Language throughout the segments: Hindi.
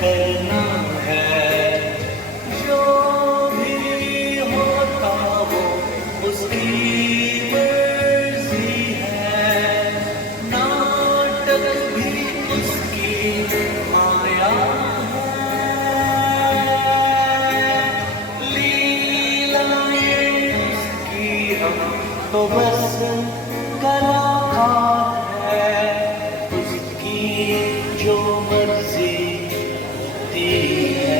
करना है। जो भी होता वो उसकी मर्जी है, नाटक भी उसकी माया है, लीलाएं उसकी, हम तो बस कलाकार है, उसकी जो मर्जी होती है।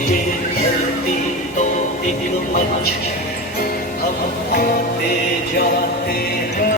ये धरती तो एक मंच है, हम आते जाते हैं।